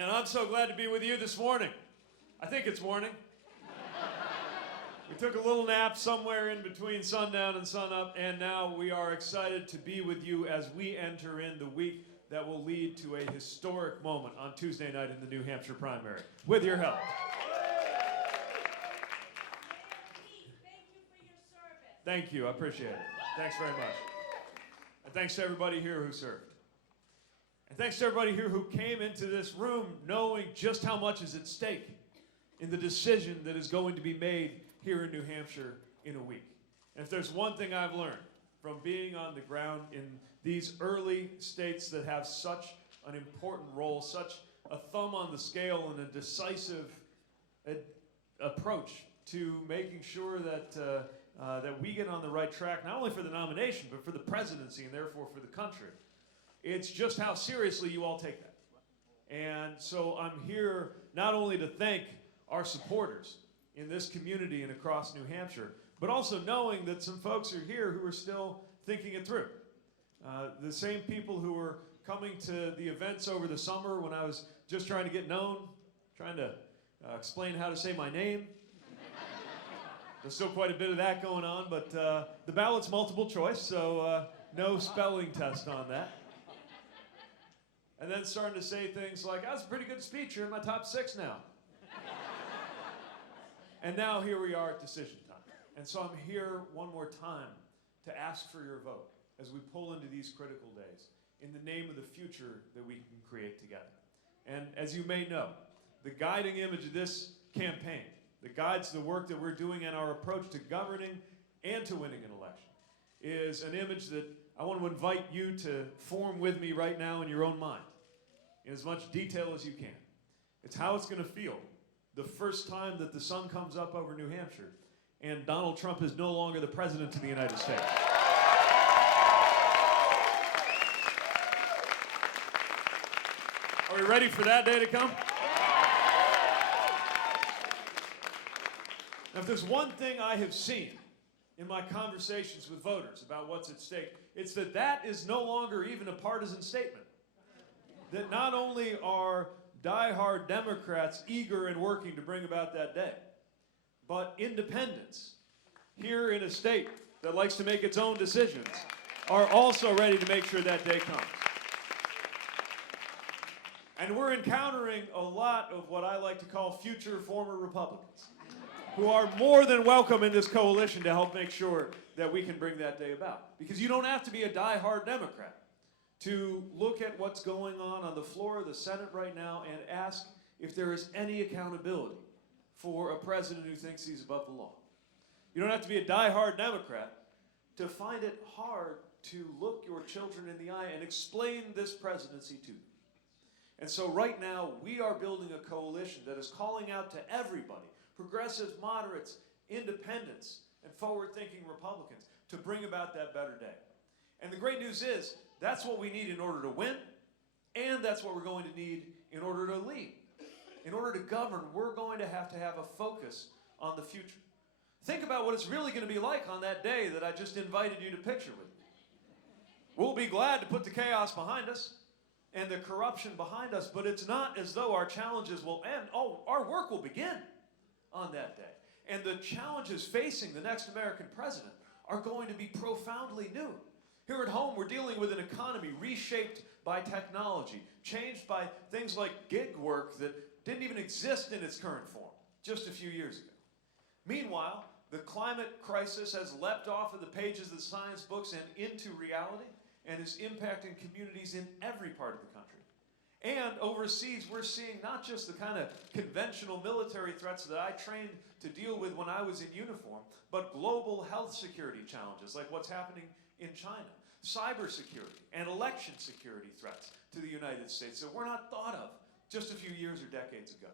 And I'm so glad to be with you this morning. I think it's morning. We took a little nap somewhere in between sundown and sunup, and now we are excited to be with you as we enter in the week that will lead to a historic moment on Tuesday night in the New Hampshire primary. With your help. Thank you, I appreciate it. Thanks very much. And thanks to everybody here who served. And thanks to everybody here who came into this room knowing just how much is at stake in the decision that is going to be made here in New Hampshire in a week. And if there's one thing I've learned from being on the ground in these early states that have such an important role, such a thumb on the scale and a decisive approach to making sure that that we get on the right track, not only for the nomination, but for the presidency and therefore for the country. It's just how seriously you all take that. And so I'm here not only to thank our supporters in this community and across New Hampshire, but also knowing that some folks are here who are still thinking it through. The same people who were coming to the events over the summer when I was just trying to get known, trying to explain how to say my name. There's still quite a bit of that going on, but the ballot's multiple choice, so no spelling test on that. And then starting to say things like, that was a pretty good speech, you're in my top 6 now. And now here we are at decision time. And so I'm here one more time to ask for your vote as we pull into these critical days in the name of the future that we can create together. And as you may know, the guiding image of this campaign that guides the work that we're doing and our approach to governing and to winning an election is an image that I want to invite you to form with me right now in your own mind, in as much detail as you can. It's how it's going to feel the first time that the sun comes up over New Hampshire and Donald Trump is no longer the president of the United States. Are we ready for that day to come? Now, if there's one thing I have seen in my conversations with voters about what's at stake, it's that that is no longer even a partisan statement. That not only are diehard Democrats eager and working to bring about that day, but independents here in a state that likes to make its own decisions are also ready to make sure that day comes. And we're encountering a lot of what I like to call future former Republicans, who are more than welcome in this coalition to help make sure that we can bring that day about. Because you don't have to be a diehard Democrat to look at what's going on the floor of the Senate right now and ask if there is any accountability for a president who thinks he's above the law. You don't have to be a diehard Democrat to find it hard to look your children in the eye and explain this presidency to them. And so right now, we are building a coalition that is calling out to everybody, progressives, moderates, independents, and forward-thinking Republicans, to bring about that better day. And the great news is, that's what we need in order to win, and that's what we're going to need in order to lead. In order to govern, we're going to have a focus on the future. Think about what it's really going to be like on that day that I just invited you to picture with me. We'll be glad to put the chaos behind us and the corruption behind us, but it's not as though our challenges will end. Oh, our work will begin on that day. And the challenges facing the next American president are going to be profoundly new. Here at home, we're dealing with an economy reshaped by technology, changed by things like gig work that didn't even exist in its current form just a few years ago. Meanwhile, the climate crisis has leapt off of the pages of the science books and into reality and is impacting communities in every part of the country. And overseas, we're seeing not just the kind of conventional military threats that I trained to deal with when I was in uniform, but global health security challenges like what's happening in China, cybersecurity and election security threats to the United States that were not thought of just a few years or decades ago.